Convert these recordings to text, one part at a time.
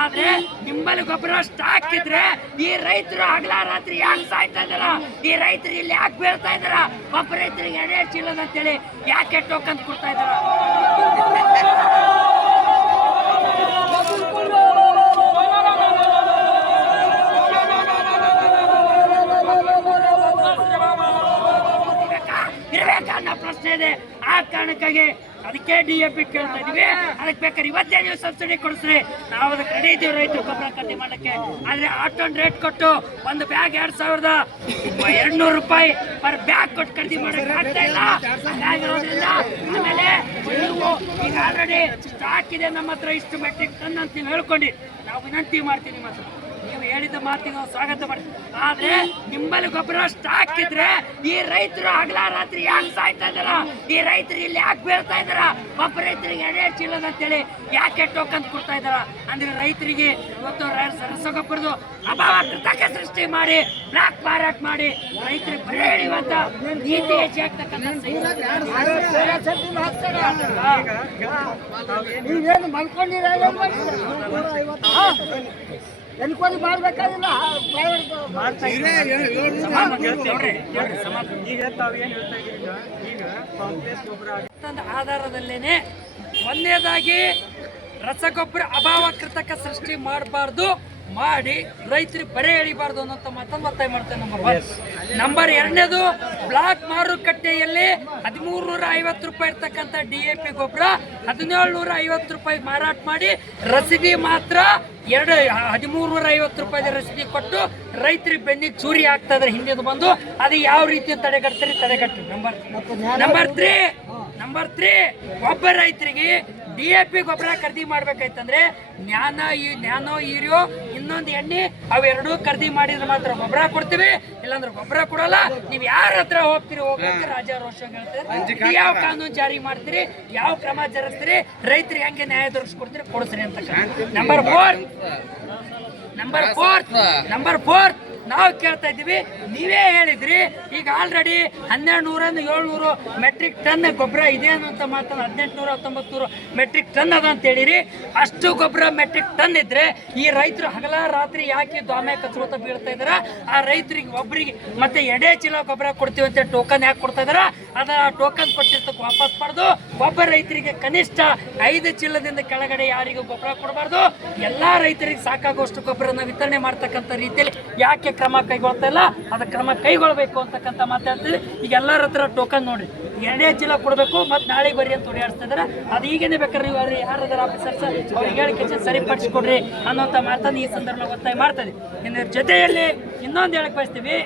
ಆದ್ರೆ ನಿಮ್ಮಲ್ಲಿ ಗೊಬ್ಬರ ಸ್ಟಾಕ್ ಇದ್ರೆ ಈ ರೈತರು ಹಗಲ ರಾತ್ರಿ ಯಾಕೆ ಸಾಯ್ತಾ ಇದಾರ? ಈ ರೈತರು ಇಲ್ಲಿ ಯಾಕೆ ಬೀಳ್ತಾ ಇದಾರ? ಒಬ್ಬ ರೈತರಿಗೆ 2 ಚೀಲದ ಅಂತೇಳಿ ಯಾಕೆ ಟೋಕನ್ ಕೊಡ್ತಾ ಇದಾರ? ಇರ್ಬೇಕನ್ನೋ ಪ್ರಶ್ನೆ ಇದೆ. ಆ ಕಾರಣಕ್ಕಾಗಿ ಅದಕ್ಕೆ DAP ಕೇಳ್ತಾ ಇದೀವಿ. ಅದಕ್ಕೆ ಬೇಕಾದ್ರೆ ಇವತ್ತೇ ನೀವು ಸಬ್ಸಿಡಿ ಕೊಡಿಸ್ರಿ, ನಾವು ಅದಕ್ಕೆ ರೆಡಿ ಇದ್ದೀವಿ ರೈತರು ಗೊಬ್ಬರ ಖರೀದಿ ಮಾಡಕ್ಕೆ. ಆದ್ರೆ ಆಟೋನ್ ರೇಟ್ ಕೊಟ್ಟು ಒಂದು ಬ್ಯಾಗ್ 2200 ರೂಪಾಯಿ ಪರ್ ಬ್ಯಾಗ್ ಕೊಟ್ಟು ಖರೀದಿ ಮಾಡಕ್ಕೆ ಆಗ್ತಾ ಇಲ್ಲ. ಹಾಗಾಗಿರೋದ್ರಿಂದ ಆಮೇಲೆ ನೀವು ಈಗ ಆಲ್ರೆಡಿ ಸ್ಟಾಕ್ ಇದೆ ನಮ್ಮ ಹತ್ರ ಇಷ್ಟು ಮೆಟ್ರಿಕ್ ಟನ್ ಅಂತ ನೀವು ಹೇಳ್ಕೊಂಡು ನಾವು ವಿನಂತಿ ಮಾಡ್ತೀವಿ ನಿಮ್ಮ ಹತ್ರ. ನೀವು ಹೇಳಿದ ಮಾತಿಗೆ ನಾವು ಸ್ವಾಗತ ಮಾಡ್ತೀವಿ. ಆದ್ರೆ ನಿಮ್ಮಲ್ಲಿ ಗೊಬ್ಬರ ಸ್ಟಾಕ್ ಇದ್ರೆ ಈ ರೈತರು ಹಗಲ ರಾತ್ರಿ ಯಾಕೆ ಸಾಯ್ತಾ ಇದಾರ? ಈ ರೈತರು ಇಲ್ಲಿ ಯಾಕೆ ಬೀಳ್ತಾ ಇದಾರ? ಒಬ್ಬ ರೈತರಿಗೆ 2 ಚೀಲದ ಅಂತೇಳಿ ಯಾಕೆ ಟೋಕನ್ ಕೊಡ್ತಾ ಇದಾರ? ಅಂದ್ರೆ ರೈತರಿಗೆ ಇವತ್ತು ರಸಗೊಬ್ಬರದ ಅಭಾವ ಕೃತಕ ಸೃಷ್ಟಿ ಮಾಡಿ ಬ್ಲಾಕ್ ಮಾರಾಟ ಮಾಡಿ ರೈತರಿಗೆ ಬರೆ ಹಿಡಿಯುವಂತ ನೀತಿ ಹೆಚ್ಚೆ ಆಗ್ತಕ್ಕಂಥ ಎನ್ಕ್ವೈರಿ ಮಾಡಬೇಕಾಗಿಲ್ಲ. ಆಧಾರದಲ್ಲೇನೆ ಒಂದನೇದಾಗಿ ರಸಗೊಬ್ಬರ ಅಭಾವ ಕೃತಕ ಸೃಷ್ಟಿ ಮಾಡಬಾರ್ದು, ಮಾಡಿ ರೈತರಿಗೆ ಬರೆ ಎಳಿಬಾರ್ದು ಅನ್ನೋಂಥ ಮಾತನ್ನು ಒತ್ತಾಯ ಮಾಡ್ತೇನೆ. ನಂಬರ್ 2ನೇದು ಬ್ಲಾಕ್ ಮಾರುಕಟ್ಟೆಯಲ್ಲಿ 1350 ರೂಪಾಯಿ ಇರ್ತಕ್ಕಂಥ DAP ಗೊಬ್ಬರ 1750 ರೂಪಾಯಿ ಮಾರಾಟ ಮಾಡಿ ರಸೀದಿ ಮಾತ್ರ 1350 ರೂಪಾಯಿ ರಸೀದಿ ಕೊಟ್ಟು ರೈತರಿಗೆ ಬೆನ್ನಿಗೆ ಚೂರಿ ಆಗ್ತಾ ಇದ್ರೆ ಹಿಂದಿದ್ದು ಬಂದು ಅದು ಯಾವ ರೀತಿ ತಡೆಗಟ್ಟಿ. ನಂಬರ್ 3 ಒಬ್ಬ ರೈತರಿಗೆ DAP ಗೊಬ್ಬರ ಖರೀದಿ ಮಾಡ್ಬೇಕಾಯ್ತಂದ್ರೆ ನ್ಯಾನೋ ಯೂರಿಯೋ ಇನ್ನೊಂದು ಎಣ್ಣೆ ಅವೆರಡೂ ಖರೀದಿ ಮಾಡಿದ್ರೆ ಮಾತ್ರ ಗೊಬ್ಬರ ಕೊಡ್ತೀವಿ, ಇಲ್ಲಾಂದ್ರೆ ಗೊಬ್ಬರ ಕೊಡಲ್ಲ. ನೀವು ಯಾರ ಹತ್ರ ಹೋಗ್ತೀರಿ ರಾಜಾರೋಷ ಹೇಳ್ತೀರಿ. ಯಾವ ಕಾನೂನು ಜಾರಿ ಮಾಡ್ತೀರಿ, ಯಾವ ಕ್ರಮ ಜರುಗಿಸ್ತೀರಿ, ರೈತರಿಗೆ ಹೆಂಗೆ ನ್ಯಾಯ ದೊರಕಿಸ್ಕೊಡ್ತೀರಿ ಕೊಡಿಸ್ರಿ ಅಂತ. ನಂಬರ್ 4 ನಾವು ಕೇಳ್ತಾ ಇದ್ದೀವಿ. ನೀವೇ ಹೇಳಿದ್ರಿ ಈಗ ಆಲ್ರೆಡಿ 1200-700 ಮೆಟ್ರಿಕ್ ಟನ್ ಗೊಬ್ಬರ ಇದೆ ಅನ್ನೋಂಥ ಮಾತನ್ನು 1800-1900 ಮೆಟ್ರಿಕ್ ಟನ್ ಅದ ಅಂತ ಹೇಳಿರಿ. ಅಷ್ಟು ಗೊಬ್ಬರ ಮೆಟ್ರಿಕ್ ಟನ್ ಇದ್ರೆ ಈ ರೈತರು ಹಗಲ ರಾತ್ರಿ ಯಾಕೆ ದ್ವಾಮೆ ಕಚ್ಕೋತ ಬೀಳ್ತಾ ಇದಾರ? ಆ ರೈತರಿಗೆ ಒಬ್ಬರಿಗೆ ಮತ್ತೆ 2 ಚೀಲ ಗೊಬ್ಬರ ಕೊಡ್ತೀವಿ ಅಂತ ಟೋಕನ್ ಯಾಕೆ ಕೊಡ್ತಾ ಇದಾರ? ಅದನ್ನ ಟೋಕನ್ ಕೊಟ್ಟಿರ್ತಕ್ಕ ವಾಪಸ್ ಪಡೆದು ಒಬ್ಬ ರೈತರಿಗೆ ಕನಿಷ್ಠ 5 ಚೀಲದಿಂದ ಕೆಳಗಡೆ ಯಾರಿಗೂ ಗೊಬ್ಬರ ಕೊಡಬಾರ್ದು. ಎಲ್ಲಾ ರೈತರಿಗೆ ಸಾಕಾಗುವಷ್ಟು ಗೊಬ್ಬರನ ವಿತರಣೆ ಮಾಡ್ತಕ್ಕಂಥ ರೀತಿಯಲ್ಲಿ ಯಾಕೆ ಕ್ರಮ ಕೈಗೊಳ್ತಾ ಇಲ್ಲ? ಅದ ಕ್ರಮ ಕೈಗೊಳ್ಬೇಕು ಅಂತಕ್ಕಂಥ ಮಾತಾಡ್ತೀವಿ. ಈಗ ಎಲ್ಲರ ಹತ್ರ ಟೋಕನ್ ನೋಡ್ರಿ 2 ಚೀಲ ಕೊಡಬೇಕು ಮತ್ತು ನಾಳೆಗೆ ಬರ್ರಿ ಅಂತ ಓಡಾಡ್ತಾ ಇದಾರೆ. ಅದು ಈಗೇನೆ ಬೇಕಾದ್ರೆ ನೀವು ಯಾರಾದ್ರೂ ಆಫೀಸರ್ಸ್ ಅವ್ರಿಗೆ ಹೇಳಿಕೆ ಸರಿಪಡಿಸ್ಕೊಡ್ರಿ ಅನ್ನೋಂಥ ಮಾತನ್ನು ಈ ಸಂದರ್ಭ ಒತ್ತಾಯ ಮಾಡ್ತದೆ. ಇದ್ರ ಜೊತೆಯಲ್ಲಿ ಇನ್ನೊಂದು ಹೇಳಕ್ ಬಯಸ್ತೀವಿ.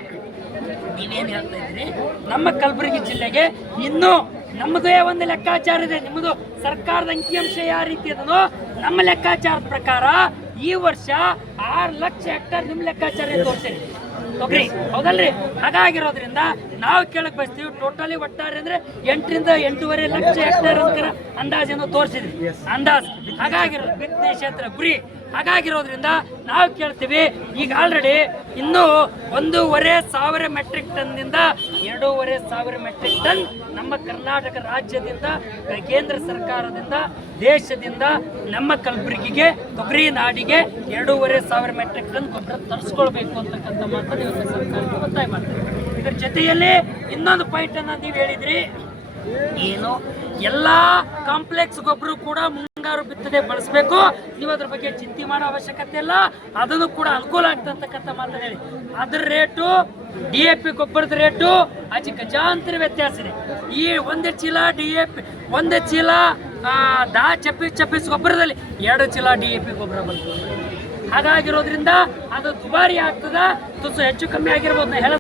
ನೀವೇನು ಹೇಳ್ತಾ ಇದ್ದೀರಿ, ನಮ್ಮ ಕಲಬುರಗಿ ಜಿಲ್ಲೆಗೆ ಇನ್ನೂ ನಮ್ಮದೇ ಒಂದು ಲೆಕ್ಕಾಚಾರ ಇದೆ. ನಿಮ್ಮದು ಸರ್ಕಾರದ ಅಂಕಿಅಂಶ ಯಾವ ರೀತಿ ಅದನೋ ನಮ್ಮ ಲೆಕ್ಕಾಚಾರದ ಪ್ರಕಾರ ಈ ವರ್ಷ 6 ಲಕ್ಷ ಹೆಕ್ಟೇರ್ ನಿಮ್ಮ ಲೆಕ್ಕಾಚಾರ ತೋರಿಸ್ತೀರಿ ತೊಗರಿ, ಹೌದಲ್ರಿ? ಹಾಗಾಗಿರೋದ್ರಿಂದ ನಾವು ಕೇಳಕ್ ಬಯಸ್ತೀವಿ. ಟೋಟಲಿ ಒಟ್ಟಾರೆ ಅಂದ್ರೆ 8ರಿಂದ 8.5 ಲಕ್ಷ ಹೆಕ್ಟೇರ್ ಅಂತ ಅಂದಾಜನ್ನು ತೋರಿಸಿದ್ರಿ ಅಂದಾಜು. ಹಾಗಾಗಿರೋ ಬಿತ್ತನೆ ಕ್ಷೇತ್ರ ಗುರಿ. ಹಾಗಾಗಿರೋದ್ರಿಂದ ನಾವು ಕೇಳ್ತೀವಿ, ಈಗ ಆಲ್ರೆಡಿ ಇನ್ನೂ 1,500 ಮೆಟ್ರಿಕ್ ಟನ್ನಿಂದ 2,500 ಮೆಟ್ರಿಕ್ ಟನ್ ನಮ್ಮ ಕರ್ನಾಟಕ ರಾಜ್ಯದಿಂದ, ಕೇಂದ್ರ ಸರ್ಕಾರದಿಂದ, ದೇಶದಿಂದ ನಮ್ಮ ಕಲಬುರಗಿಗೆ ತೊಗರಿ ನಾಡಿಗೆ 2,500 ಮೆಟ್ರಿಕ್ ಟನ್ ಗೊಬ್ಬರ ತರಿಸ್ಕೊಳ್ಬೇಕು ಅಂತಕ್ಕಂಥ ಮಾತನ್ನು ಸರ್ಕಾರಕ್ಕೆ ಒತ್ತಾಯ ಮಾಡ್ತೀವಿ. ಇದರ ಜೊತೆಯಲ್ಲಿ ಇನ್ನೊಂದು ಪಾಯಿಂಟ್ ಅನ್ನ ನೀವು ಹೇಳಿದ್ರಿ, ಏನು ಎಲ್ಲ ಕಾಂಪ್ಲೆಕ್ಸ್ ಗೊಬ್ಬರ ಕೂಡ ಮುಂಗಾರು ಬಿತ್ತನೆ ಬಳಸಬೇಕು, ನೀವು ಅದ್ರ ಬಗ್ಗೆ ಚಿಂತೆ ಮಾಡೋ ಅವಶ್ಯಕತೆ ಇಲ್ಲ, ಅದನ್ನು ಕೂಡ ಅನುಕೂಲ ಆಗ್ತಕ್ಕಂಥ ಮಾತನ್ನು ಹೇಳಿ. ಅದ್ರ ರೇಟು DAP ಗೊಬ್ಬರದ ರೇಟು ಗಜಾಂತರ ವ್ಯತ್ಯಾಸ ಇದೆ. ಈ 1 ಚೀಲ DAP 1 ಚೀಲ ಚಪ್ಪಿಸ್ ಗೊಬ್ಬರದಲ್ಲಿ 2 ಚೀಲ DAP ಗೊಬ್ಬರ ಬರ್ತದೆ. ಹಾಗಾಗಿರೋದ್ರಿಂದ ಅದು ದುಬಾರಿ ಆಗ್ತದ, ತುಸು ಹೆಚ್ಚು ಕಮ್ಮಿ ಆಗಿರ್ಬೋದು.